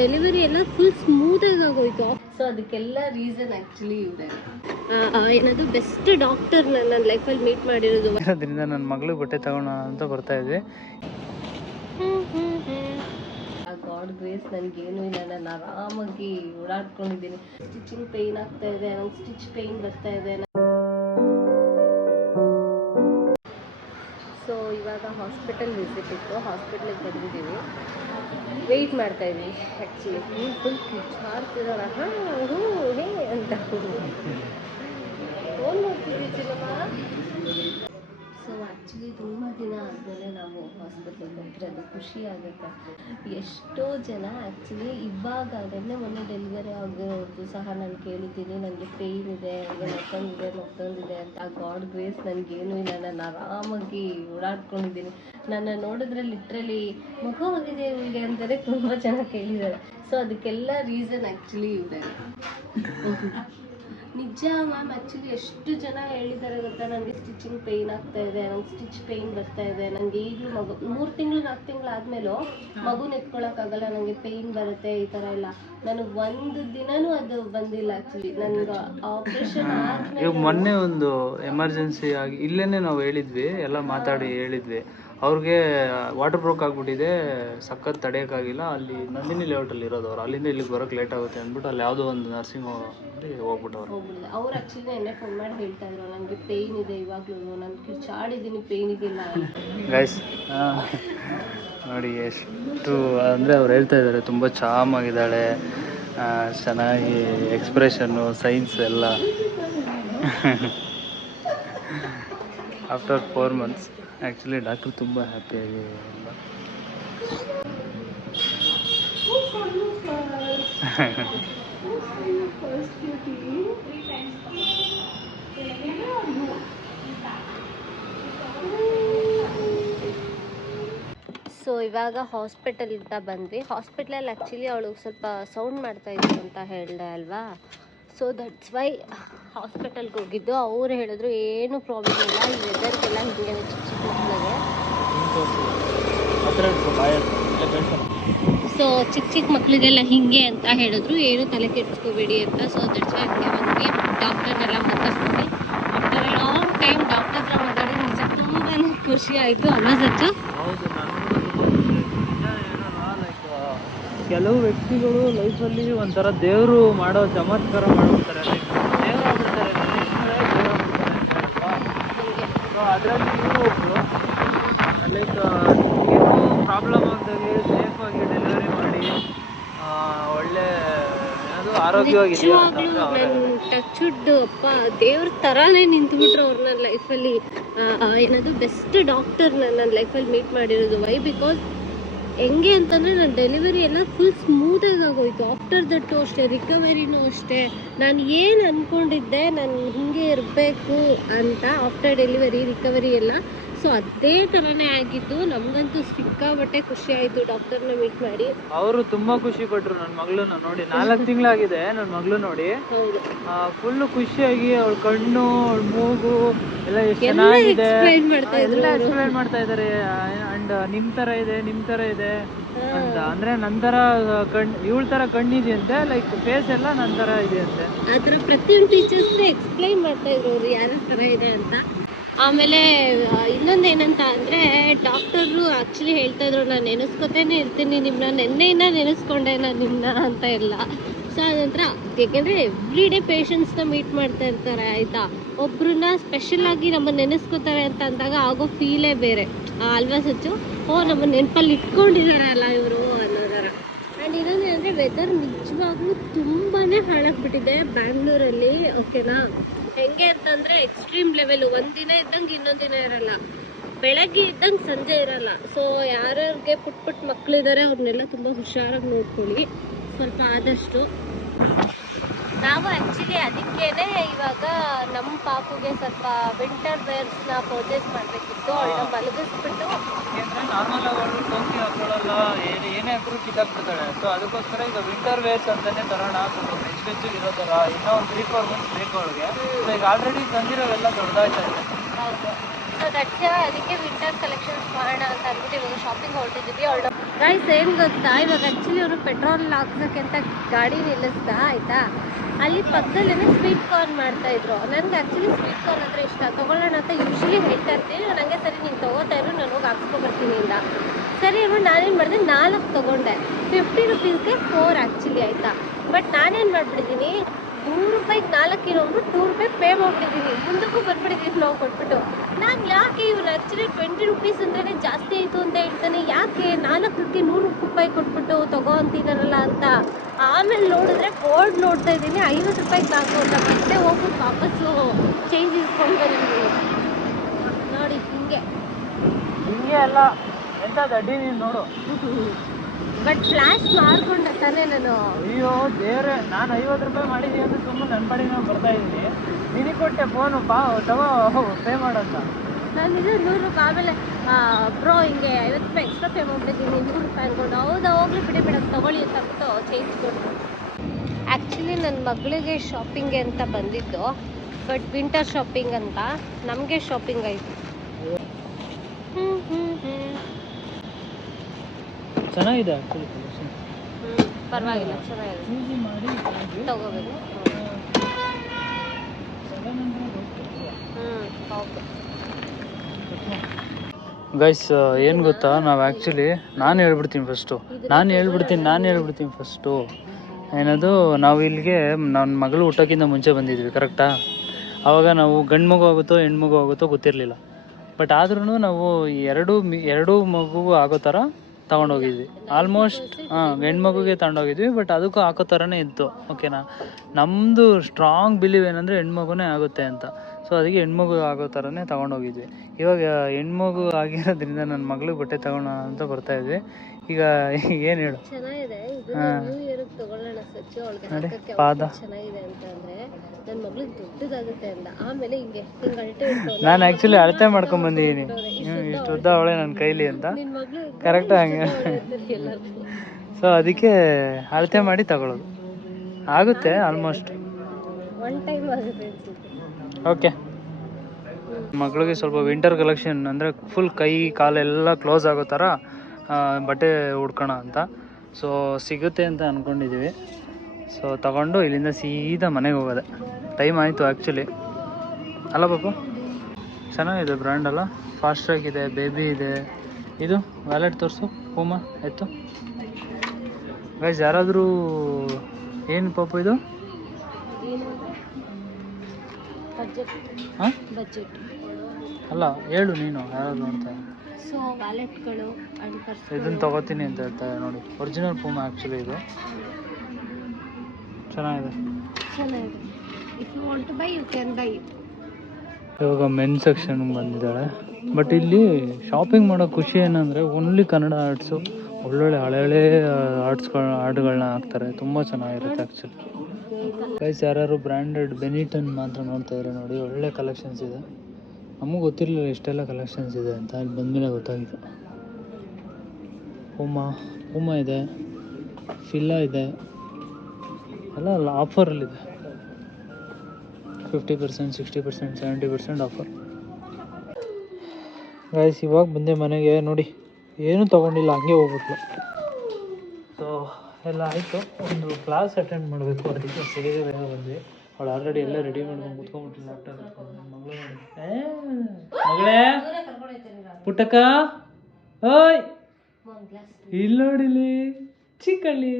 Delivery ಎಲ್ಲ full ಸ್ಮೂತಾಗಿ ಆಗೋಯ್ತು. ಸೊ ಅದಕ್ಕೆಲ್ಲ ರೀಸನ್ ಆ್ಯಕ್ಚುಲಿ ಇದೆ. ಏನದು ಬೆಸ್ಟ್ ಡಾಕ್ಟರ್ ನನ್ನ ಲೈಫಲ್ಲಿ ಮೀಟ್ ಮಾಡಿರೋದು. ಅದರಿಂದ ನನ್ನ ಮಗಳು ಬಟ್ಟೆ ತಗೋಣ ಅಂತ ಬರ್ತಾ ಇದೆ. ಆ ಗಾಡ್ ಗ್ರೇಸ್ ನನಗೇನು ಇಲ್ಲ ನಾನು ಆರಾಮಾಗಿ ಓಡಾಡ್ಕೊಂಡಿದ್ದೀನಿ. ಸ್ಟಿಚಿಂಗ್ ಪೇಯ್ನ್ ಆಗ್ತಾ ಇದೆ ನಂಗೆ ಸ್ಟಿಚ್ ಪೇಯ್ನ್ ಬರ್ತಾ ಇದೆ ಇವಾಗ ಹಾಸ್ಪಿಟಲ್ ವಿಸಿಟ್ ಇತ್ತು. ಹಾಸ್ಪಿಟ್ಲಿಗೆ ಬಂದಿದ್ದೀವಿ. ವೆಯ್ಟ್ ಮಾಡ್ತಾ ಇದ್ದೀವಿ ಆ್ಯಕ್ಚುಲಿ ಫುಲ್ ಕಿಚ್ಚಾಡ್ತಿದ್ದಾರ ಹಾಂ ಹ್ಞೂ ಹೇ ಅಂತ. ಫೋನ್ ಮಾಡ್ತಿದ್ದೀವಿ ಚಿನ್ನಮ್ಮ ಆ್ಯಕ್ಚುಲಿ ತುಂಬ ದಿನ ಆದಮೇಲೆ ನಾವು ಹಾಸ್ಪಿಟ್ಲಿಗೆ ಅದು ಖುಷಿ ಆಗುತ್ತೆ. ಎಷ್ಟೋ ಜನ ಆ್ಯಕ್ಚುಲಿ ಇವಾಗ ಅದನ್ನೇ ಮೊನ್ನೆ ಡೆಲಿವರಿ ಆಗಿರೋದು ಸಹ ನಾನು ಕೇಳಿದ್ದೀನಿ. ನನಗೆ ಪೇಯ್ನ್ ಇದೆ ಮತ್ತೊಂದಿದೆ ಮತ್ತೊಂದಿದೆ ಅಂತ. ಗಾಡ್ ಗ್ರೇಸ್ ನನಗೇನು ಇಲ್ಲ. ನಾನು ಆರಾಮಾಗಿ ಓಡಾಡ್ಕೊಂಡಿದ್ದೀನಿ. ನನ್ನ ನೋಡಿದ್ರೆ ಲಿಟ್ರಲಿ ಮುಖ ಹೋಗಿದೆ ಇವಳಿಗೆ ಅಂತಲೇ ತುಂಬ ಜನ ಕೇಳಿದ್ದಾರೆ. ಸೊ ಅದಕ್ಕೆಲ್ಲ ರೀಸನ್ ಆ್ಯಕ್ಚುಲಿ ಇದೆ. ನಿಜ ಮ್ಯಾಮ್ ಆ್ಯಕ್ಚುಲಿ ಎಷ್ಟು ಜನ ಹೇಳಿದ್ದಾರೆ ಗೊತ್ತಾ? ನನಗೆ ಸ್ಟಿಚಿಂಗ್ ಪೇಯ್ನ್ ಆಗ್ತಾ ಇದೆ ನಂಗೆ ಸ್ಟಿಚ್ ಪೇಯ್ನ್ ಬರ್ತಾ ಇದೆ. ನನಗೆ ಈಗಲೂ ಮಗು ಮೂರು ತಿಂಗಳು ನಾಲ್ಕು ತಿಂಗಳು ಆದಮೇಲೂ ಮಗುನ ಎತ್ಕೊಳಕ್ಕಾಗಲ್ಲ ನನಗೆ ಪೇಯ್ನ್ ಬರುತ್ತೆ ಈ ಥರ ಎಲ್ಲ. ನನಗೆ ಒಂದು ದಿನನೂ ಅದು ಬಂದಿಲ್ಲ ಆ್ಯಕ್ಚುಲಿ ನನಗೆ ಆಪ್ರೇಷನ್ ಆದಮೇಲೆ ಮೊನ್ನೆ ಒಂದು ಎಮರ್ಜೆನ್ಸಿ ಆಗಿ ಇಲ್ಲೇನೆ ನಾವು ಹೇಳಿದ್ವಿ ಎಲ್ಲ ಮಾತಾಡಿ ಹೇಳಿದ್ವಿ. ಅವ್ರಿಗೆ ವಾಟರ್ ಬ್ರೋಕ್ ಆಗಿಬಿಟ್ಟಿದೆ ಸಖತ್ ತಡೆಯೋಕ್ಕಾಗಿಲ್ಲ. ಅಲ್ಲಿ ನಂದಿನಿ ಲೇಔಟಲ್ಲಿ ಇರೋದು ಅವ್ರು ಅಲ್ಲಿಂದ ಇಲ್ಲಿಗೆ ಬರೋಕ್ಕೆ ಲೇಟ್ ಆಗುತ್ತೆ ಅಂದ್ಬಿಟ್ಟು ಅಲ್ಲಿ ಯಾವುದೋ ಒಂದು ನರ್ಸಿಂಗ್ ಅಲ್ಲಿ ಹೋಗ್ಬಿಟ್ಟವ್ರು. ಅವ್ರು ಆ್ಯಕ್ಚುಲಿ ಫೋನ್ ಮಾಡಿ ಹೇಳ್ತಾ ಇದ್ರು ನನಗೆ ಪೇಯ್ನ್ ಇದೆ ಇವಾಗಲೂ ನಾನು ಕಿರ್ಚಾಡಿದ್ದೀನಿ ಪೇಯ್ನ್ ಗೈಸ್ ನೋಡಿ ಎಷ್ಟು ಅಂದರೆ ಅವ್ರು ಹೇಳ್ತಾ ಇದ್ದಾರೆ ತುಂಬ ಚಾಮ್ ಆಗಿದ್ದಾಳೆ. ಚೆನ್ನಾಗಿ ಎಕ್ಸ್ಪ್ರೆಷನ್ನು ಸೈನ್ಸ್ ಎಲ್ಲ. After four months actually doctor ತುಂಬ ಹ್ಯಾಪಿಯಾಗಿ ಎಲ್ಲ. ಸೊ ಇವಾಗ ಹಾಸ್ಪಿಟಲಿಂದ ಬಂದ್ವಿ. ಹಾಸ್ಪಿಟ್ಲಲ್ಲಿ ಆ್ಯಕ್ಚುಲಿ ಅವಳು ಸ್ವಲ್ಪ ಸೌಂಡ್ ಮಾಡ್ತಾ ಇದ್ರು ಅಂತ ಹೇಳಿದೆ ಅಲ್ವಾ? ಸೊ ದಟ್ಸ್ ವೈ ಹಾಸ್ಪಿಟಲ್ಗೆ ಹೋಗಿದ್ದು ಅವ್ರು ಹೇಳಿದ್ರು ಏನು ಪ್ರಾಬ್ಲಮ್ ಇಲ್ಲ ಈ ವೆದರ್ಗೆಲ್ಲ ಹಿಂಗೆ ಚಿಕ್ಕ ಚಿಕ್ಕ ಮಕ್ಕಳಿಗೆ. ಸೊ ಚಿಕ್ಕ ಚಿಕ್ಕ ಮಕ್ಕಳಿಗೆಲ್ಲ ಹಿಂಗೆ ಅಂತ ಹೇಳಿದ್ರು ಏನು ತಲೆ ಕೆಡಿಸ್ಕೋಬೇಡಿ ಅಂತ. ಸೊ ದಟ್ಸ್ ವೈ ಬಂದ್ವಿ. ಡಾಕ್ಟರ್ನೆಲ್ಲ ಮಾತಾಡ್ತೀವಿ ಆಫ್ಟರ್ ಲಾಂಗ್ ಟೈಮ್ ಡಾಕ್ಟರ್ ಹತ್ರ ಮಾತಾಡಿ ನಿಜ ತುಂಬಾ ಖುಷಿ ಆಯಿತು ಅಲ್ವಾ ಸಚ್ಚು? ಕೆಲವು ವ್ಯಕ್ತಿಗಳು ಲೈಫಲ್ಲಿ ಒಂಥರ ದೇವರು ಮಾಡೋ ಚಮತ್ಕಾರ ಮಾಡ್ಬಿಡ್ತಾರೆ ಲೈಕ್ ದೇವ್ರು ಆಗ್ಬಿಡ್ತಾರೆ ಸೊ ಅದರಲ್ಲಿ ನೀವು ಒಬ್ರು ಲೈಕ್ ಏನೋ ಪ್ರಾಬ್ಲಮ್ ಆಗ್ದಾಗೆ ಸೇಫಾಗಿ ಡೆಲಿವರಿ ಮಾಡಿ ಒಳ್ಳೆ ಅದು ಆರೋಗ್ಯವಾಗಿದೆಯಾ ನಿಜವಾಗ್ಲೂ ಟಚ್ ವುಡ್ ಅಪ್ಪ. ದೇವ್ರ ಥರಾನೇ ನಿಂತ್ಬಿಟ್ರು ಅವ್ರು ನನ್ನ ಲೈಫಲ್ಲಿ ಏನದು ಬೆಸ್ಟ್ ಡಾಕ್ಟರ್ ನನ್ನ ಲೈಫಲ್ಲಿ ಮೀಟ್ ಮಾಡಿರೋದು. ವೈ ಬಿಕಾಸ್ ಹೆಂಗೆ ಅಂತಂದರೆ ನನ್ನ ಡೆಲಿವರಿ ಎಲ್ಲ ಫುಲ್ ಸ್ಮೂತಾಗಿ ಆಗೋಯ್ತು. ಆಫ್ಟರ್ ದಟ್ಟು ಅಷ್ಟೇ ರಿಕವರಿನೂ ಅಷ್ಟೇ. ನಾನು ಏನು ಅಂದ್ಕೊಂಡಿದ್ದೆ ನಾನು ಹಿಂಗೆ ಇರಬೇಕು ಅಂತ ಆಫ್ಟರ್ ಡೆಲಿವರಿ ರಿಕವರಿ ಎಲ್ಲ ಸೊ ಅದೇ ಥರನೇ ಆಗಿದ್ದು ನಮ್ಗಂತೂ ಸಿಕ್ಕಾಬಟ್ಟೆ ಖುಷಿ ಆಯಿತು ಡಾಕ್ಟರ್ನ ಮೀಟ್ ಮಾಡಿ. ಅವರು ತುಂಬಾ ಖುಷಿ ಪಟ್ರು ನನ್ನ ಮಗಳನ್ನ ನೋಡಿ. ನಾಲ್ಕು ತಿಂಗಳಾಗಿದೆ ನನ್ನ ಮಗಳು ನೋಡಿ. ಫುಲ್ ಖುಷಿಯಾಗಿ ಅವಳ ಕಣ್ಣು ಅವಳ ಮೂಗು ಎಲ್ಲ ಎಷ್ಟು ಚೆನ್ನಾಗಿದೆ. ಎಲ್ಲ ಎಕ್ಸ್ಪ್ಲೈನ್ ಮಾಡ್ತಾ ಇದಾರೆ. ಅಂಡ್ ನಿಮ್ ತರ ಇದೆ ನಿಮ್ ತರ ಇದೆ ಅಂತ. ಅಂದ್ರೆ ನನ್ ತರ ಕಣ್ ಇವಳ ತರ ಕಣ್ಣಿದೆಯಂತೆ ಲೈಕ್ ಫೇಸ್ ಎಲ್ಲ ನನ್ ತರ ಇದೆಯಂತೆ. ಆ ಥರ ಪ್ರತಿಯೊಂದು ಟೀಚರ್ಸ್ ಎಕ್ಸ್ಪ್ಲೈನ್ ಮಾಡ್ತಾ ಇದ್ರು ಅವ್ರು ಯಾರ ತರ ಇದೆ ಅಂತ. ಆಮೇಲೆ ಇನ್ನೊಂದು ಏನಂತ ಅಂದರೆ ಡಾಕ್ಟರು ಆ್ಯಕ್ಚುಲಿ ಹೇಳ್ತಾ ಇದ್ರು, ನಾನು ನೆನೆಸ್ಕೊತೇನೆ ಇರ್ತೀನಿ ನಿಮ್ಮನ್ನ ನೆನ್ನೆಯಿಂದ ನೆನೆಸ್ಕೊಂಡೆ ನಾನು ನಿಮ್ಮನ್ನ ಅಂತ ಎಲ್ಲ. ಸೊ ಅದಂತರ ಏಕೆಂದರೆ ಎವ್ರಿ ಡೇ ಪೇಷಂಟ್ಸ್ನ ಮೀಟ್ ಮಾಡ್ತಾ ಇರ್ತಾರೆ, ಆಯಿತಾ? ಒಬ್ರನ್ನ ಸ್ಪೆಷಲ್ ಆಗಿ ನೆನೆಸ್ಕೊತಾರೆ ಅಂತ ಅಂದಾಗ ಆಗೋ ಫೀಲೇ ಬೇರೆ. ಅಲ್ವಾ ಸಚ್ಚು? ಓ, ನಮ್ಮ ನೆನಪಲ್ಲಿ ಇಟ್ಕೊಂಡಿದಾರಲ್ಲ ಇವರು ಅನ್ನೋ ಥರ. ಆ್ಯಂಡ್ ಇನ್ನೊಂದು ಏನಂದರೆ ವೆದರ್ ನಿಜವಾಗ್ಲೂ ತುಂಬಾ ಹಾಳಾಗ್ಬಿಟ್ಟಿದೆ ಬ್ಯಾಂಗ್ಳೂರಲ್ಲಿ ಓಕೆನಾ ಹೆಂಗೆ ಅಂತಂದರೆ ಎಕ್ಸ್ಟ್ರೀಮ್ ಲೆವೆಲ್ ಒಂದಿನ ಇದ್ದಂಗೆ ಇನ್ನೊಂದು ದಿನ ಇರಲ್ಲ. ಬೆಳಗ್ಗೆ ಇದ್ದಂಗೆ ಸಂಜೆ ಇರಲ್ಲ. ಸೊ ಯಾರ್ಯಾರಿಗೆ ಪುಟ್ ಪುಟ್ ಮಕ್ಕಳಿದ್ದಾರೆ ಅವ್ರನ್ನೆಲ್ಲ ತುಂಬ ಹುಷಾರಾಗಿ ನೋಡ್ಕೊಳ್ಳಿ. ಸ್ವಲ್ಪ ಆದಷ್ಟು. ನಾವು ಆ್ಯಕ್ಚುಲಿ ಅದಕ್ಕೇನೆ ಇವಾಗ ನಮ್ಮ ಪಾಪುಗೆ ಸ್ವಲ್ಪ ವಿಂಟರ್ ವೇರ್ಸ್ನ ಪರ್ಚೇಸ್ ಮಾಡಬೇಕಿತ್ತು. ಅವಳನ್ನ ಮಲಗಿಸ್ಬಿಟ್ಟು. ನಾರ್ಮಲ್ ಆಗಿ ಅವಳು ಟೋಪಿ ಹಾಕೊಳ್ಳಲ್ಲ ಏನೇ ಏನೇ ಹಾಕಿದ್ರು ಕಿತ್ತಾಕ್ಬಿಡ್ತಾಳೆ. ಸೊ ಅದಕ್ಕೋಸ್ಕರ ಈಗ ವಿಂಟರ್ ವೇರ್ಸ್ ಅಂತಾನೆ ತರೋಣ. ಸ್ವಲ್ಪ ಬೆಚ್ಚ ಬೆಚ್ಚಗೆ ಇರೋ ಥರ ಇನ್ನೂ ಒಂದು ತ್ರೀ ಫೋರ್ ಮಂತ್ಸ್ ಬೇಕು ಅವಳಿಗೆ. ಸೊ ಈಗ ಆಲ್ರೆಡಿ ತಂದಿರೋವೆಲ್ಲ ದೊಡ್ಡದಾಯ್ತಾ ಇದೆ ಹೌದು ಸೊ ದಟ್ಸ್ ಅದಕ್ಕೆ ವಿಂಟರ್ ಕಲೆಕ್ಷನ್ಸ್ ಮಾಡೋಣ ಅಂತ ಅಂದ್ಬಿಟ್ಟು ಇವಾಗ ಶಾಪಿಂಗ್ ಹೊರಟಿದ್ದೀವಿ. ಅವಳ ಗೈಸ್ ಏನು ಗೊತ್ತಾ? ಇವಾಗ ಆ್ಯಕ್ಚುಲಿ ಅವರು ಪೆಟ್ರೋಲ್ ಹಾಕ್ಸೋಕ್ಕೆ ಅಂತ ಗಾಡಿ ನಿಲ್ಲಿಸ್ತಾ ಆಯ್ತಾ? ಅಲ್ಲಿ ಪಕ್ಕದಲ್ಲೇ ಸ್ವೀಟ್ ಕಾರ್ನ್ ಮಾಡ್ತಾ ಇದ್ರು. ನನಗೆ ಆ್ಯಕ್ಚುಲಿ ಸ್ವೀಟ್ ಕಾರ್ನ್ ಅಂದರೆ ಇಷ್ಟ. ತಗೊಳ್ಳೋಣ ಅಂತ ಯೂಶ್ವಲಿ ಹೇಳ್ತಾ ಇರ್ತೀನಿ. ನನಗೆ ಸರಿ, ನೀನು ತೊಗೋತಾ ಇರು, ನಾನು ಹೋಗಿ ಹಾಕ್ಸ್ಕೊಬರ್ತೀನಿ ಅಂತ. ಸರಿ ಅಂದ್ಬಿಟ್ಟು ನಾನೇನು ಮಾಡಿದೆ? ನಾಲ್ಕು ತಗೊಂಡೆ. ಫಿಫ್ಟಿ ರುಪೀಸ್ಗೆ ಫೋರ್ ಆ್ಯಕ್ಚುಲಿ ಆಯಿತಾ. ಬಟ್ ನಾನೇನು ಮಾಡಿಬಿಟ್ಟಿದ್ದೀನಿ? ರೂಪಾಯಿಗೆ ನಾಲ್ಕು ಇರೋರು ಟೂ ರೂಪಾಯಿ ಪೇ ಮಾಡ್ಬಿಟ್ಟಿದ್ದೀನಿ ಮುಂದಕ್ಕೂ ಬಂದ್ಬಿಟ್ಟಿದ್ದೀನಿ ನಾವು ಕೊಟ್ಬಿಟ್ಟು. ನಾನು ಯಾಕೆ ಇವ್ರು ಆ್ಯಕ್ಚುಲಿ ಟ್ವೆಂಟಿ ರುಪೀಸ್ ಅಂದ್ರೆ ಜಾಸ್ತಿ ಆಯಿತು ಅಂತ ಹೇಳ್ತಾನೆ. ಯಾಕೆ ನಾಲ್ಕಕ್ಕೆ ನೂರು ರೂಪಾಯಿ ಕೊಟ್ಬಿಟ್ಟು ತಗೋ ಅಂತಿದಾರಲ್ಲ ಅಂತ. ಆಮೇಲೆ ನೋಡಿದ್ರೆ ಬೋರ್ಡ್ ನೋಡ್ತಾ ಇದ್ದೀನಿ. ಐವತ್ತು ರೂಪಾಯಿ ಸಾಕು ಅಂತ ಮತ್ತೆ ಹೋಗ್ಬಿಟ್ಟು ವಾಪಸ್ಸು ಚೇಂಜ್ ಇಸ್ಕೊಂಡು ಬಂದಿದ್ದೀನಿ ನೋಡಿ ಹಿಂಗೆ. ಹಿಂಗೆ ಅಲ್ಲ. ಎಂತ ದಡ್ಡಿ ನೀನು ನೋಡು. ಬಟ್ ಫ್ಲಾಶ್ ಮಾಡ್ಕೊಂಡೆ ತಾನೇ ನಾನು. ಅಯ್ಯೋ ದೇವ್ರೆ ನಾನು ಐವತ್ತು ರೂಪಾಯಿ ಮಾಡಿದ್ದೀನಿ ಅಂತ ತುಂಬ ನನ್ನ ಪಡಿ ನಾವು ಬರ್ತಾ ಇದ್ದೀನಿ. ನಿನಗೆ ಕೊಟ್ಟೆ ಫೋನು ಪಾ ತಗೋ ಪೇ ಮಾಡಂತ. ನಾನು ಇದು ನೂರು ರೂಪಾಯಿ ಆಮೇಲೆ ಬ್ರೋ ಹಿಂಗೆ ಐವತ್ತು ರೂಪಾಯಿ ಎಕ್ಸ್ಟ್ರಾ ಪೇ ಮಾಡ್ಬಿಟ್ಟಿದ್ದೀನಿ ನೂರು ರೂಪಾಯಿ ಅನ್ಕೊಂಡು. ಹೌದಾ ಹೋಗ್ಲಿ ಬಿಡಿ ಮೇಡಮ್ ತಗೊಳ್ಳಿ ಅಂತ ಅಂದ್ಬಿಟ್ಟು ಚೇಂಜ್ ಕೊಟ್ಟು ಆ್ಯಕ್ಚುಲಿ ನನ್ನ ಮಗಳಿಗೆ ಶಾಪಿಂಗ್ ಅಂತ ಬಂದಿದ್ದು ಬಟ್ ವಿಂಟರ್ ಶಾಪಿಂಗ್ ಅಂತ. ನಮಗೆ ಶಾಪಿಂಗ್ ಆಯಿತು. ಚೆನ್ನಾಗಿದೆ ಆ್ಯಕ್ಚುಲಿ ಕಲೆಕ್ಷನ್ ಪರವಾಗಿಲ್ಲ ಚೆನ್ನಾಗಿದೆ. ಮಾಡಿ ತಗೋಬೇಕು. ಗೈಸ್ ಏನು ಗೊತ್ತಾ? ನಾವು ಆ್ಯಕ್ಚುಲಿ ನಾನು ಹೇಳ್ಬಿಡ್ತೀನಿ ಫಸ್ಟು ನಾನು ಹೇಳ್ಬಿಡ್ತೀನಿ ನಾನು ಹೇಳ್ಬಿಡ್ತೀನಿ ಫಸ್ಟು ಏನದು ನಾವು ಇಲ್ಲಿಗೆ ನನ್ನ ಮಗಳು ಹುಟ್ಟೋಕ್ಕಿಂತ ಮುಂಚೆ ಬಂದಿದ್ವಿ ಕರೆಕ್ಟಾ ಆವಾಗ ನಾವು ಗಂಡು ಮಗು ಆಗುತ್ತೋ ಹೆಣ್ಮಗು ಆಗುತ್ತೋ ಗೊತ್ತಿರಲಿಲ್ಲ. ಬಟ್ ಆದ್ರೂ ನಾವು ಎರಡು ಎರಡು ಎರಡೂ ಮಗುಗೂ ಆಗೋ ಥರ ತಗೊಂಡೋಗಿದ್ವಿ. ಆಲ್ಮೋಸ್ಟ್ ಹಾಂ, ಹೆಣ್ಮಗುಗೆ ತಗೊಂಡೋಗಿದ್ವಿ ಬಟ್ ಅದಕ್ಕೂ ಹಾಕೋ ಥರನೇ ಇತ್ತು ಓಕೆನಾ ನಮ್ಮದು ಸ್ಟ್ರಾಂಗ್ ಬಿಲೀವ್ ಏನಂದರೆ ಹೆಣ್ಮಗುನೇ ಆಗುತ್ತೆ ಅಂತ. ಸೊ ಅದಕ್ಕೆ ಹೆಣ್ಮಗು ಆಗೋ ಥರನೇ ತಗೊಂಡೋಗಿದ್ವಿ. ಇವಾಗ ಹೆಣ್ಮಗು ಆಗಿರೋದ್ರಿಂದ ನನ್ನ ಮಗಳಿಗೆ ಬಟ್ಟೆ ತಗೋಣ ಅಂತ ಬರ್ತಾ ಇದ್ವಿ. ಈಗ ಏನು ಹೇಳು? ನೋಡಿ, ಪಾದ. ನಾನು ಆ್ಯಕ್ಚುಲಿ ಅಳತೆ ಮಾಡ್ಕೊಂಡ್ ಬಂದಿದ್ದೀನಿ ಇಷ್ಟು ಉದ್ದ ಅವಳೆ. ನನ್ನ ಕೈಲಿ ಅಂತ. ಕರೆಕ್ಟ್ ಹಂಗೆ ಸೊ ಅದಕ್ಕೆ ಅಳತೆ ಮಾಡಿ ತಗೊಳ್ಳೋದು ಆಗುತ್ತೆ ಆಲ್ಮೋಸ್ಟ್ ಒನ್ ಟೈಮ್ ಆಗುತ್ತೆ ಅನ್ಸುತ್ತೆ ಓಕೆ ಮಗಳಿಗೆ ಸ್ವಲ್ಪ ವಿಂಟರ್ ಕಲೆಕ್ಷನ್ ಅಂದರೆ ಫುಲ್ ಕೈ ಕಾಲೆಲ್ಲ ಕ್ಲೋಸ್ ಆಗೋ ಥರ ಬಟ್ಟೆ ಉಡ್ಕೋಣ ಅಂತ. ಸೊ ಸಿಗುತ್ತೆ ಅಂತ ಅಂದ್ಕೊಂಡಿದ್ದೀವಿ ಸೊ ತಗೊಂಡು ಇಲ್ಲಿಂದ ಸೀದಾ ಮನೆಗೆ ಹೋಗೋದೆ. ಟೈಮ್ ಆಯಿತು ಆ್ಯಕ್ಚುಲಿ ಅಲ್ಲ ಪಾಪು? ಚೆನ್ನಾಗಿದೆ ಬ್ರ್ಯಾಂಡ್ ಅಲ್ಲ? ಫಾಸ್ಟ್ ಟ್ರ್ಯಾಕ್ ಇದೆ ಬೇಬಿ ಇದೆ. ಇದು ವ್ಯಾಲೆಟ್ ತೋರಿಸು ಹೂಮ ಆಯಿತು ಗೈಸ್ ಯಾರಾದರೂ ಏನು ಪಾಪು ಇದು? ಹಾಂ? ಬಜೆಟ್ ಅಲ್ಲ ಹೇಳು ನೀನು ಯಾರು ಅಂತ. ಸೊ ವ್ಯಾಲೆಟ್ಗಳು ಇದನ್ನ ತಗೋತೀನಿ ಅಂತ ಹೇಳ್ತಾರೆ ನೋಡಿ. ಒರಿಜಿನಲ್ ಪೂಮ ಆ್ಯಕ್ಚುಲಿ ಇದು. ಚೆನ್ನಾಗಿದೆ. ಚೆನ್ನಾಗಿದೆ. If you want to buy you can buy ಇವಾಗ ಮೆನ್ ಸೆಕ್ಷನ್ ಬಂದಿದ್ದಾಳೆ. ಬಟ್ ಇಲ್ಲಿ ಶಾಪಿಂಗ್ ಮಾಡೋ ಖುಷಿ ಏನಂದರೆ ಓನ್ಲಿ ಕನ್ನಡ ಆರ್ಟ್ಸು ಒಳ್ಳೊಳ್ಳೆ ಹಳೆ ಹಳೆ ಆರ್ಟ್ಸ್ಗಳ ಹಾಡುಗಳನ್ನ ಹಾಕ್ತಾರೆ. ತುಂಬ ಚೆನ್ನಾಗಿರುತ್ತೆ ಆ್ಯಕ್ಚುಲಿ ಗೈಸ್ ಯಾರು ಬ್ರ್ಯಾಂಡೆಡ್ ಬೆನಿಟನ್ ಮಾತ್ರ ನೋಡ್ತಾ ಇದ್ದಾರೆ ನೋಡಿ, ಒಳ್ಳೆ ಕಲೆಕ್ಷನ್ಸ್ ಇದೆ. ನಮಗೆ ಗೊತ್ತಿರಲಿಲ್ಲ ಇಷ್ಟೆಲ್ಲ ಕಲೆಕ್ಷನ್ಸ್ ಇದೆ ಅಂತ. ಅಲ್ಲಿ ಬಂದಮೇಲೆ ಗೊತ್ತಾಗಿದೆ ಪೂಮಾ ಪೂಮಾ ಇದೆ ಫಿಲ್ಲಾ ಇದೆ. ಎಲ್ಲ ಅಲ್ಲ ಆಫರಲ್ಲಿದೆ fifty percent sixty percent seventy percent offer guys ಇವಾಗ ಬಂದೆ ಮನೆಗೆ, ನೋಡಿ. ಏನೂ ತೊಗೊಂಡಿಲ್ಲ, ಹಂಗೆ ಹೋಗ್ಬಿಟ್ಲು. ಸೊ ಎಲ್ಲ ಆಯಿತು. ಒಂದು ಕ್ಲಾಸ್ ಅಟೆಂಡ್ ಮಾಡಬೇಕು, ಅದಕ್ಕೆ ಸೇರಿ ಬೇಗ ಬಂದ್ವಿ. ಅವಳು ಆಲ್ರೆಡಿ ಎಲ್ಲ ರೆಡಿ ಮಾಡ್ಕೊಂಡು ಕುತ್ಕೊಂಡ್ಬಿಟ್ಟು ಲ್ಯಾಪ್ಟಾಪ್ ಮಗಳೇ ಪುಟ್ಟಕ್ಕ, ಓಯ್ ಇಲ್ಲಿ ನೋಡಿಲಿ ಚಿಕ್ಕಳ್ಳಿ.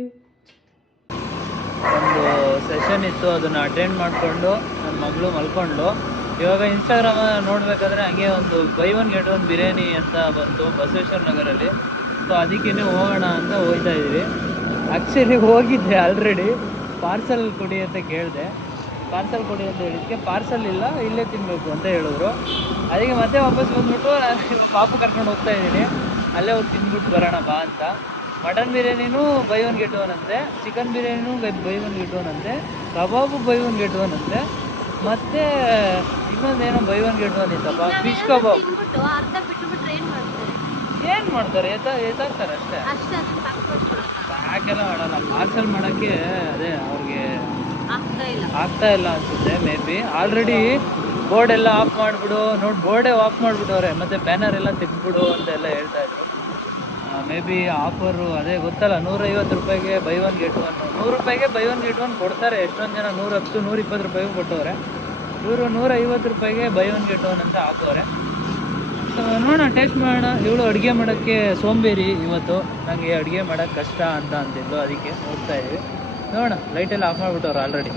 ಒಂದು ಸೆಷನ್ ಇತ್ತು, ಅದನ್ನು ಅಟೆಂಡ್ ಮಾಡಿಕೊಂಡು ನನ್ನ ಮಗಳು ಮಲ್ಕೊಂಡು ಇವಾಗ ಇನ್ಸ್ಟಾಗ್ರಾಮ್ ನೋಡ್ಬೇಕಾದ್ರೆ ಹಂಗೆ ಒಂದು buy one get one biryani ಅಂತ ಬಂತು ಬಸವೇಶ್ವರ ನಗರಲ್ಲಿ. ಸೊ ಅದಕ್ಕೇನೆ ಹೋಗೋಣ ಅಂತ ಹೋಗ್ತಾ ಇದ್ದೀವಿ. ಆ್ಯಕ್ಚುಲಿ ಹೋಗಿದ್ದೆ ಆಲ್ರೆಡಿ ಪಾರ್ಸಲ್ ಕೊಡಿ ಅಂತ ಕೇಳಿದೆ. ಪಾರ್ಸಲ್ ಕೊಡಿ ಅಂತ ಹೇಳಿದ್ಕೆ ಪಾರ್ಸಲ್ ಇಲ್ಲ, ಇಲ್ಲೇ ತಿನ್ನಬೇಕು ಅಂತ ಹೇಳಿದ್ರು. ಅದಕ್ಕೆ ಮತ್ತೆ ವಾಪಸ್ ಬಂದ್ಬಿಟ್ಟು ನಾನು ಪಾಪು ಕರ್ಕೊಂಡು ಹೋಗ್ತಾ ಇದ್ದೀನಿ. ಅಲ್ಲೇ ಹೋಗಿ ತಿಂದ್ಬಿಟ್ಟು ಬರೋಣ ಬಾ ಅಂತ. ಮಟನ್ ಬಿರಿಯಾನಿನೂ ಬೈ ಒನ್ ಗೆಟ್ ಒನ್ ಅಂತೆ. ಚಿಕನ್ ಬಿರಿಯಾನಿನೂ ಬೈ ಒನ್ ಗೆಟ್ ಒನ್ ಅಂತೆ. Kebab buy one get one ಅಂತೆ. ಮತ್ತೆ ಇನ್ನೊಂದೇನೋ ಬೈ ಒನ್ ಗೆಟ್ ಒನ್ ಇತ್ತಪ್ಪ? Fish kebab. ತಿನ್ಬಿಟ್ಟು ಅರ್ಧ ಬಿಟ್ಟು ಬಿಟ್ರೆ ಏನ್ ಮಾಡ್ತಾರೆ. ಏನು ಮಾಡ್ತಾರೆ? ಎತ್ತ ಎತ್ತಾಕ್ತಾರೆ ಅಷ್ಟೇ. ಅಷ್ಟೇ ಅದನ್ನ ಪ್ಯಾಕೆಲ್ಲ ಮಾಡಲ್ಲ? ಪಾರ್ಸಲ್ ಮಾಡೋಕ್ಕೆ ಅದೇ ಅವ್ರಿಗೆ ಆಗ್ತಾ ಇಲ್ಲ. ಆಗ್ತಾ ಇಲ್ಲ ಅನ್ಸುತ್ತೆ ಮೇ ಬಿ ಆಲ್ರೆಡಿ ಬೋರ್ಡ್ ಎಲ್ಲ ಆಫ್ ಮಾಡಿಬಿಡು. ನೋಡಿ ಬೋರ್ಡೇ ಆಫ್ ಮಾಡಿಬಿಟ್ಟವ್ರೆ. ಮತ್ತೆ ಬ್ಯಾನರ್ ಎಲ್ಲ ತೆಗ್ದ್ಬಿಡು ಅಂತ ಎಲ್ಲ ಹೇಳ್ತಾ ಇದ್ರು. ಮೇ ಬಿ ಆಫರು ಅದೇ ಗೊತ್ತಲ್ಲ ನೂರೈವತ್ತು ರೂಪಾಯಿಗೆ ಬೈ ಒನ್ ಗೆಟ್ ಒನ್ ನೂರು ರೂಪಾಯಿಗೆ ಬೈ ಒನ್ ಗೆಟ್ ಒನ್ ಕೊಡ್ತಾರೆ. ಎಷ್ಟೊಂದು ಜನ ನೂರ ಹತ್ತು ನೂರ ಇಪ್ಪತ್ತು ರೂಪಾಯಿಗೂ ಕೊಟ್ಟವ್ರೆ. ಇವರು ನೂರ ಐವತ್ತು ರೂಪಾಯಿಗೆ ಬೈ ಒನ್ ಗೆಟ್ ಒನ್ ಅಂತ ಹಾಕೋರೆ ಸೊ ನೋಡೋಣ ಟೇಸ್ಟ್ ಮಾಡೋಣ. ಇವಳು ಅಡುಗೆ ಮಾಡೋಕ್ಕೆ ಸೋಂಬೇರಿ ಇವತ್ತು. ನನಗೆ ಅಡುಗೆ ಮಾಡೋಕ್ಕೆ ಕಷ್ಟ ಅಂತ ಅಂತಿದ್ದು ಅದಕ್ಕೆ ನೋಡ್ತಾ ಇದ್ವಿ. ನೋಡೋಣ ಲೈಟೆಲ್ಲ ಆಫ್ ಮಾಡಿಬಿಟ್ಟವ್ರು ಆಲ್ರೆಡಿ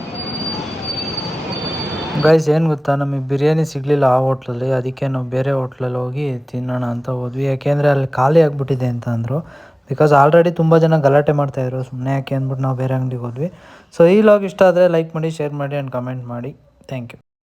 ಗೈಸ್ ಏನು ಗೊತ್ತಾ? ನಮಗೆ ಬಿರಿಯಾನಿ ಸಿಗಲಿಲ್ಲ ಆ ಹೋಟ್ಲಲ್ಲಿ ಅದಕ್ಕೆ ನಾವು ಬೇರೆ ಹೋಟ್ಲಲ್ಲಿ ಹೋಗಿ ತಿನ್ನೋಣ ಅಂತ ಹೋದ್ವಿ. ಯಾಕೆಂದರೆ ಅಲ್ಲಿ ಖಾಲಿ ಆಗಿಬಿಟ್ಟಿದೆ ಅಂತ ಅಂದರು. ಬಿಕಾಸ್ ಆಲ್ರೆಡಿ ತುಂಬ ಜನ ಗಲಾಟೆ ಮಾಡ್ತಾಯಿದ್ರು ಸುಮ್ಮನೆ ಯಾಕೆ ಅಂದ್ಬಿಟ್ಟು ನಾವು ಬೇರೆ ಅಂಗಡಿಗೆ ಹೋದ್ವಿ. ಸೊ ಈ ಲಾಗ್ ಇಷ್ಟ ಆದರೆ ಲೈಕ್ ಮಾಡಿ ಶೇರ್ ಮಾಡಿ ಆ್ಯಂಡ್ ಕಮೆಂಟ್ ಮಾಡಿ. Thank you